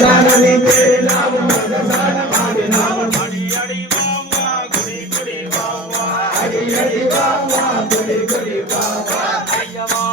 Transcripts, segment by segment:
జానని చేరినాము మనసాన మాడినాము అడి అడి వావా గుడి గుడి వావా అడి అడి వావా గుడి గుడి వావా అయ్యవా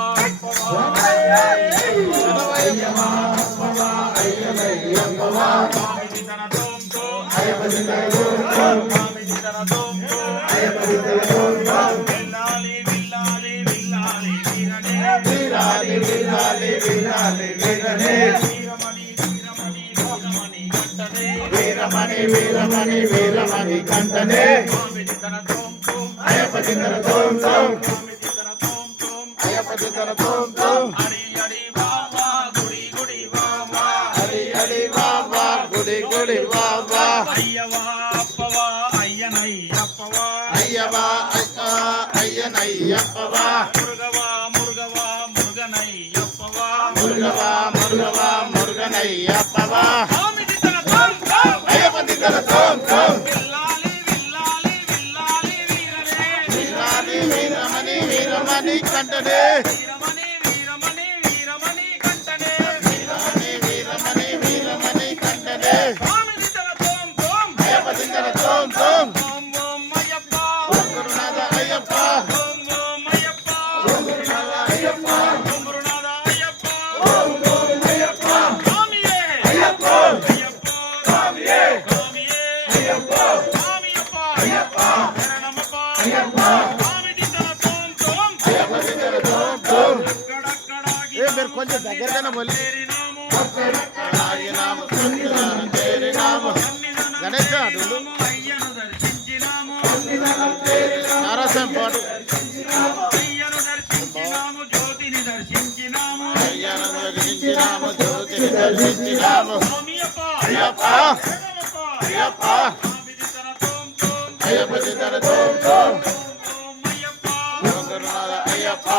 అయ్యమా అప్పవా అయ్యమయ్యప్పవా స్వామిజీ తన తోం తోం అయ్యపతి తన తోం తోం స్వామిజీ తన తోం తోం అయ్యపతి తన తోం తోం విల్లాలి విల్లాలి విల్లాలి వీరనే వీరాలి వీరాలి వీరాలి వీరనే వీరమణి వీరమణి వీరమణి కంటనే వీరమణి వీరమణి వీరమణి కంటనే స్వామిజీ తన తోం తోం అయ్యపతి తన తోం తోం స్వామిజీ తన తోం తోం అయ్యపతి తన తోం తోం అడి అడి వావా గుడి గుడి వావా అడి అడి వావా గుడి గుడి వావా అయ్యవా అప్పవా అయ్యనయ్యప్పవా అయ్యవా అయ్యనయ్యప్పవా మురుగవా మురుగవా మురుగనయ్యప్పవా మురుగవా మురుగవా మురుగనయ్యప్పవా స్వామిజీ తన తోం తోం అయ్యపతి తన తోం తోం విల్లాలి విల్లాలి విల్లాలి వీరనే వీరాలి వీరమణి వీరమణి కంటనే వీరమణి వీరమణి వీరమణి కంటనే వీరమణి వీరమణి వీరమణి కంటనే స్వామిజీ తన తోం తోం అయ్యపతి తన తోం తోం ఓం ఓం అయ్యప్ప గురునాథ అయ్యప్ప ఓం ఓం అయ్యప్ప గురునాథ అయ్యప్ప ఓం గురునాథ అయ్యప్ప ఓం ఓం అయ్యప్ప స్వామియే అయ్యప్ప అయ్యప్ప స్వామియే స్వామియే అయ్యప్ప స్వామియప్ప అయ్యప్ప శరణమప్ప అయ్యప్ప స్వామిజీ తన తోం తోం అయ్యపతి తన తోం తోం అక్కడక్కడాగి మీరు కొంచెం దగ్గరగానే మొల్లి చేరినాము ఆగినాము సన్నిధానం చేరినాము గణేష్ సన్నిధానము అయ్యను దర్శించినాము నారాసం పాటు అయ్యను దర్శించినాము జ్యోతిని దర్శించినాము అయ్యను దర్శించినాము జ్యోతిని దర్శించినాము స్వామియప్ప అయ్యప్ప శరణమప్ప అయ్యప్ప స్వామిజీ తన తోం తోం అయ్యపతి తన తోం తోం ఓం ఓం అయ్యప్ప గురునాథ అయ్యప్ప